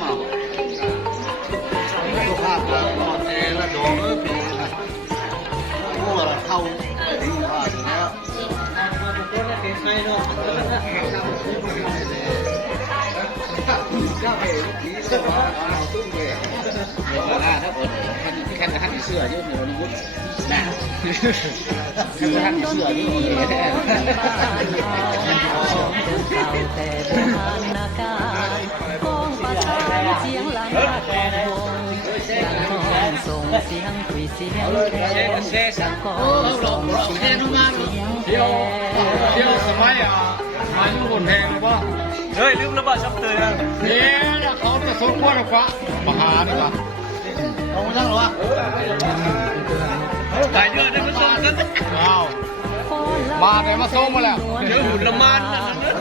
สุขภาพเราอ่อนแอและโดนเลยปีนะพวกเราเข้าดีมากอยู่แล้วเจ้าเอ๋ผีเสื้อเอาตุ้งเอ๋เดี๋ยวนะถ้าเปิดแค่ท่านเสื้อเยอะเลยวุฒิแม่แค่ท่านเสื้อเยอะเลยแท้เสียงหลังแก่วงดังก้องส่งเสียงคุยเสียงแก่ดังก้องส่งเสียงคุยเสียงแก่เที่ยวสมัยอายุบนแพงหรือเปล่าเฮ้ยลืมระเบิดช็อปเตอร์นะเนี่ยเขาจะสมควรหรือเปล่ามาหานี่ป่ะเอามาทั้งหรอวะตายเยอะได้มาส่งกันอ้าวมาแต่มาส่งมาแล้วเจอหุ่นละมาน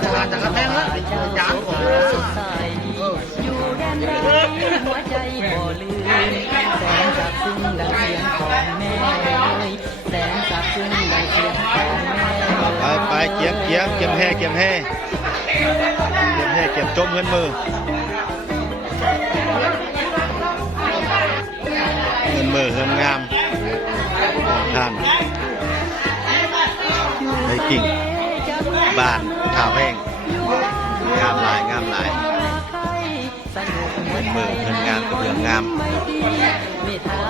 ทหารจากกระแพงแล้วจางก่อนอยู่แดนใดหัวใจบ่ลืมแสนสับซึ้งดังเสียงของแม่แสนสับซึ้งดังเสียงของแม่ไปเก็บแห่เก็บจมเงินมือเงินงามท่านไอ้กิ่งบานข่าวแห้งงามหลายเงินงามกับเรื่องงามเมตา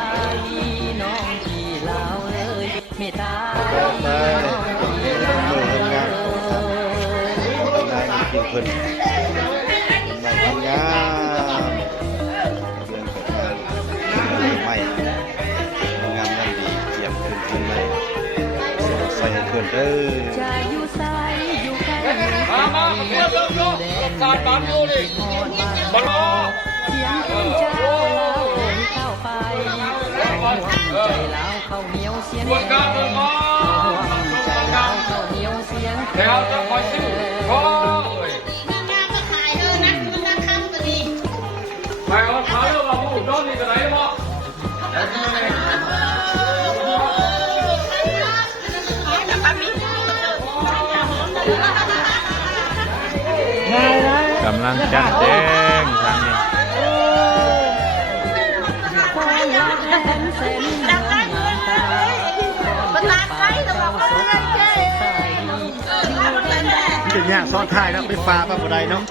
ลีน้องพี่ลาวเลยเมตากินเพิ่นงามไม่งามนั่นดีเจียมขึ้นไม่ใส่ให้เพิ่นจะอยู่ใส่อยู่ใกล้มาเพื่อนการบ้านอยู่ดิบอลเสียงคนเจ้าเราเดินเข้าไปห่วงใจเราเข้าเหนียวเสียงแก่ห่วงใจเราเข้าเหนียวเสียงแก่แล้วจะคอยซื้อพอไปเอาขายแล้วมาพูดย้อนนี่กันไหนบ่กำลังจัดแจ้งทางนี้เป็นยากซ้อนท้ายนะไปฟ้าปะบ่ได้เนาะ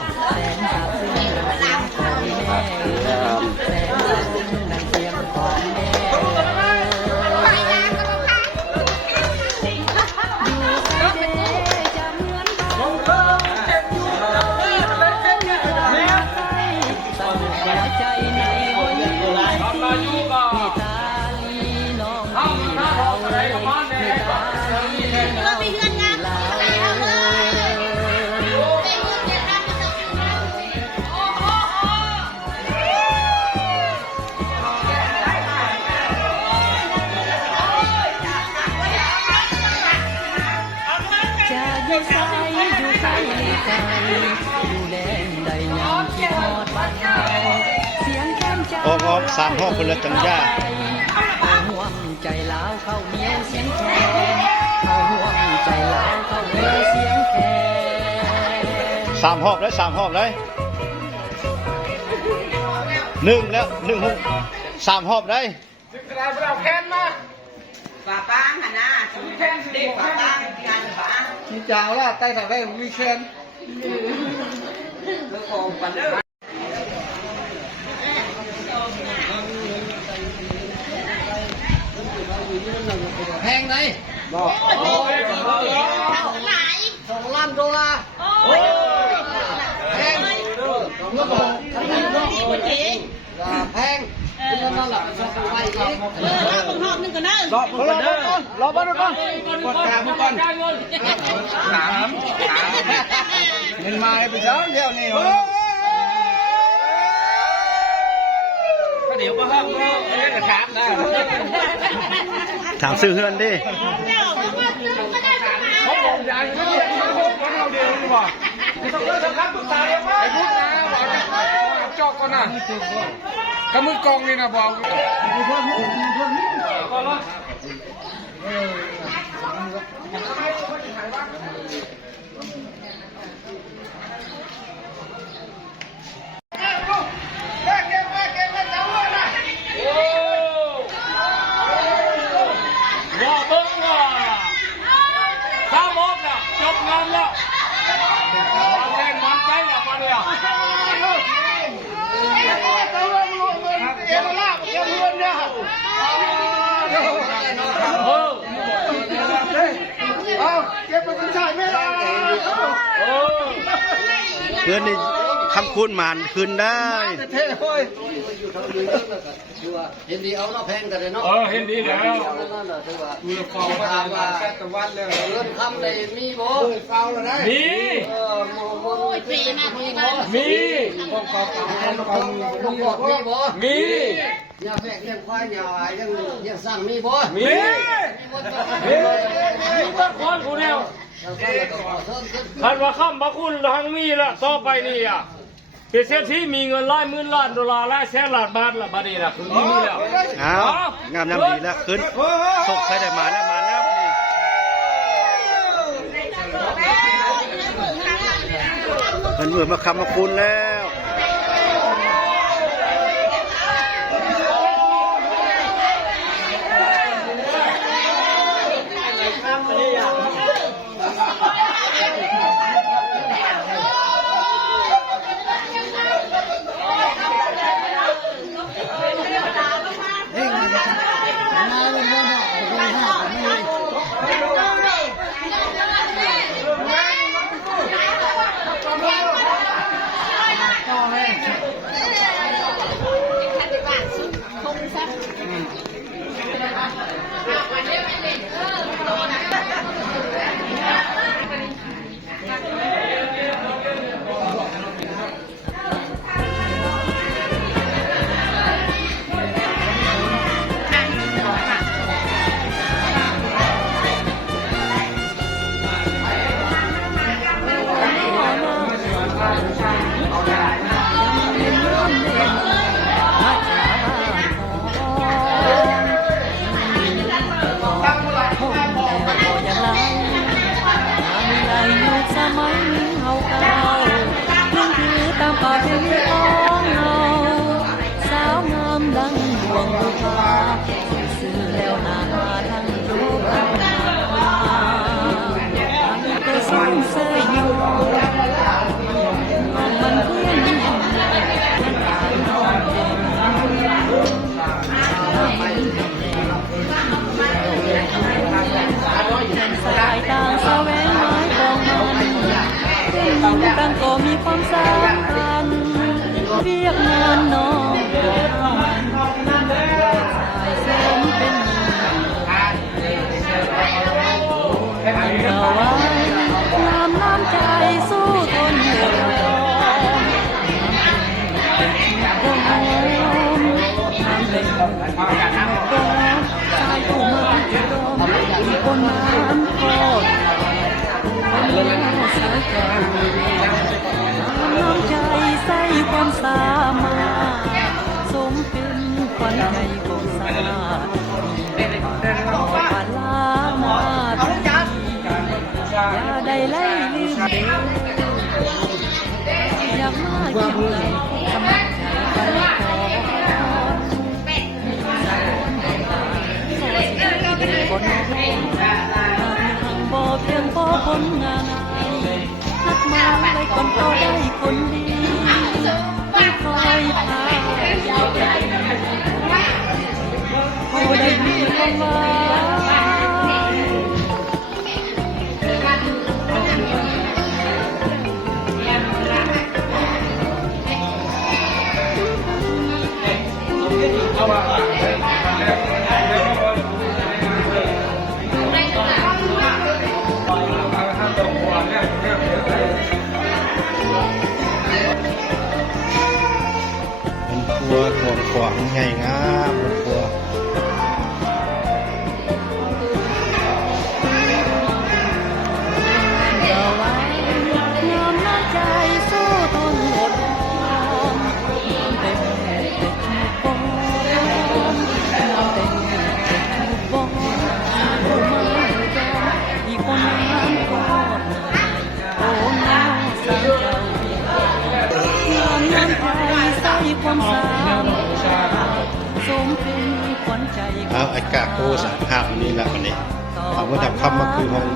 ออก3 ห้องคนละจังย่าห่วงใจลาวเข้าเหนียวเสียงแค่ห่วงใจลาวเข้าเหนียวเสียงแค่3 ห้องเลย3 ห้องเลย1แล้ว1 ห้อง3 ห้องเลยเราแค้นมาฝาป้างหันหน้าแค้นเด็กฝาป้างงานฝามีจ่าวละใต้ถังได้วีเคนเลิกโกงกันเด้อแพงไหนบอก2 ล้านดอลลาร์แพงเมื่อบอกแพงนั่นแหละไปอีกรอบนึงก่อนนะรอบก่อนรอบก่อนกดกลางก่อนถามเงินมาไปซ้อนเที่ยวนี่ก็เดี๋ยวก็ห้ามก็เล่นกระถางได้ถามซื้อเฮือนดิเขาบอกอย่างนี้เราเดียวนี่หว่าต้องเลิกสักครั้งตุ๊กตาเดียวไอ้พุทธนะบอกจอกก่อนนะกำมือกองนี่นะบอก เพื่อนนี่คำคูณหมานขึ้นได้ เห็นดีเอาเนาะแพงกันเลยเนาะ เห็นดีแล้ว นั่นแหละถือว่า มือฟองมาว่าแค่ตะวันแล้ว เงินคำได้มีบ่ มี โอ้ยปีมามีบ่ มีต้องขอบคุณ ต้องบอกมีบ่ มี ยาแฝกเลี้ยงควายยายังสร้างมีบ่ มีต้นคอนกูเนี่ยคันว่าคำพระคุณทางมีละต่อไปนี่อ่ะเป็นเศรษฐีมีเงิน$1,000,000,000และ1,000,000,000 บาทละบัดนี้ละคือมีแล้ว เอางามน้ำดีแล้วขึ้นโชคใช้ได้มาแล้วนี่มันเหมือนมาคำมาคุณแล้ว ป่าเป็นของเฮาสาวงามดังดวงบุพาสื่อแล้วหน้าทั้งรูปนาก็สงสัยอยู่มันเพื่อนสายตาแสวงหาของมันตั้งก็มีความสำคัญเรียกงานน้องสายเส้นเป็นเอาไว้งามน้ำใจสู้ทนเหนื่อยร้อนน้ำเป็นน้ำสายผู้มาคนน้ำก็สายใจน้ำใจใส่ความสามารถสมเป็นขวัญใจของสาขอปาลามาทุกทีอย่าได้ไล่ลืมเด็กอยากมาเกี่ยวไหลสมัครใจไปก่อนคนบ่เพียงพอผลงานนักมาเลยคนก็ได้คนดีไม่คอยพาเขาได้มีคำว่าครัวของขวางใหญ่งามครัวอย่าไว้งามน้ำใจสู้ทนอดทนเต็มเต็มปองน้ำเต็มเต็มปองผู้มาจอมอีกคนนั้นก็โอ้น้องสาวเจ้างามน้ำใจใส่ความสามารถสมเป็นขวัญใจเอาไอ้กากโกสหาบนี่แหละวันนี้เอามาจับคำมาคือของ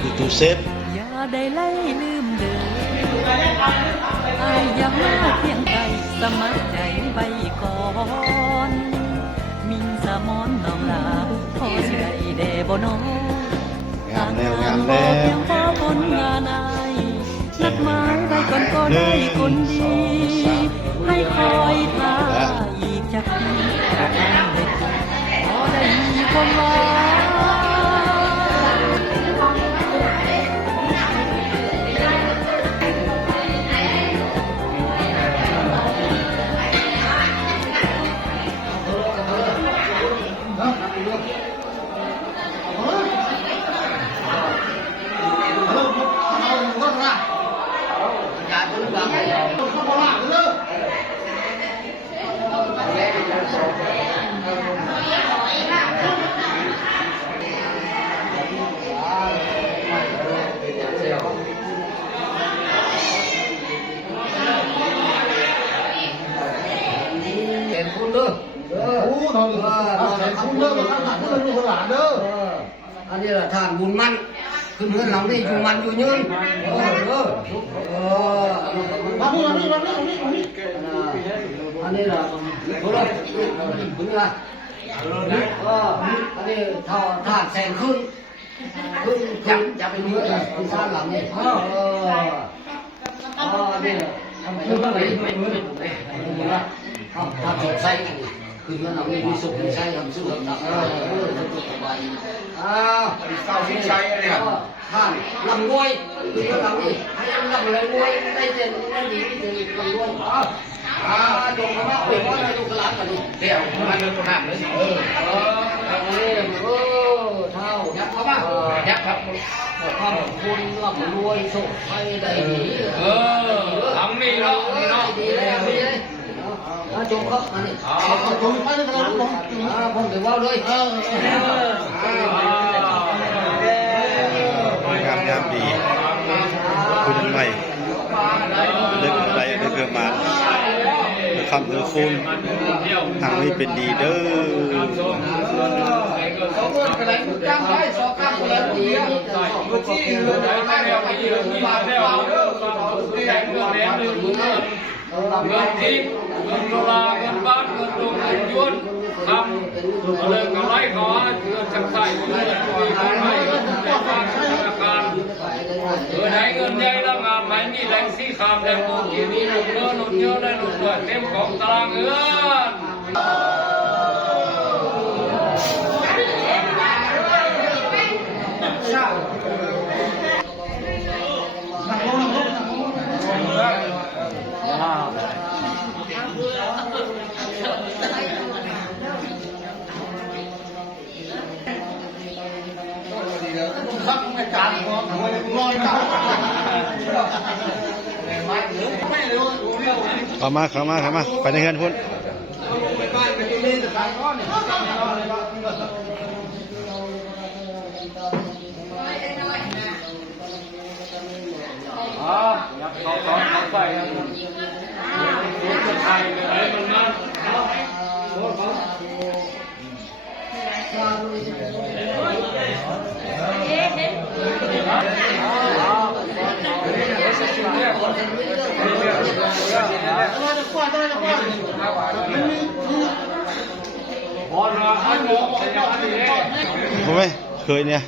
คือตูเซฟอย่าได้ไล่ลืมเดิมอายอย่ามาเพียงใดสมัครใจไว้ก่อนมินสมอนน้องลาพอสิได้เดบ่น้อง งามแล้วงามแล้ว เพียงพอผลงานอาย หมายไว้ก่อนก็ได้คนดี ให้คอยท่าอีกจากทีพอได้มีความหวัง เป็นคุณเด้อคุณเด้อคุณเด้อลูกหลานเด้ออันนี้ละท่านบุญมันขึ้นเงินหลังนี่อยู่มันอยู่ยืนมาพูดอันนี้ละพูดเลยถึงละอันนี้ท่านแสงขึ้นจะเป็นเงินคุณท่านหลังนี่นี่ทำคือว่าอะไรทำสดใสคือเงินหลังนี่มีสุขมีใช้ทำสุขหนักสบายเศร้าสิ้นใจอะไรครับท่านลำรวยคือเงินหลังนี่ให้ลำรวยได้เจนได้ดีได้ลำรวยจงมาเป็นว่าอะไรลูกหลานกันนี่เดี๋ยวมาเดินตรงนั้นเลยเท่ายักษ์ครับยักษ์ครับขอบคุณลำรวยสุขให้ได้ดีทำนี่เนาะนี่เนาะดีเลยจงครับอันนี้จงไปเลยครับผมถือว่าเลยงามยามดีคุณใหม่เลิกอะไรเลิกมาคำเลือคุณทางนี้เป็นดีเด้อเขาเงินอะไรจ้างได้สองข้างแล้วดีที่เงินได้ไม่เอาไปยืมมาแล้วแข่งเงินแล้วเงินทิพย์เงินโดลาเงินบาทเงินดงเงินยวนทำเลยก็ไล่เขาเงินจักใส่เงินคุยกันให้เงินในบ้านธนาคารไหนเงินใหญ่ละงามไหนมีแรงสีขามแรงโมกีมีลูกเนื้อลูกเยอะได้ลูกด้วยเต็มของตารางเงินเข้ามาไปในเฮือนพุ่นอยากเขาใส่ไทยเลยมันมาผมไม่เคยเนี่ย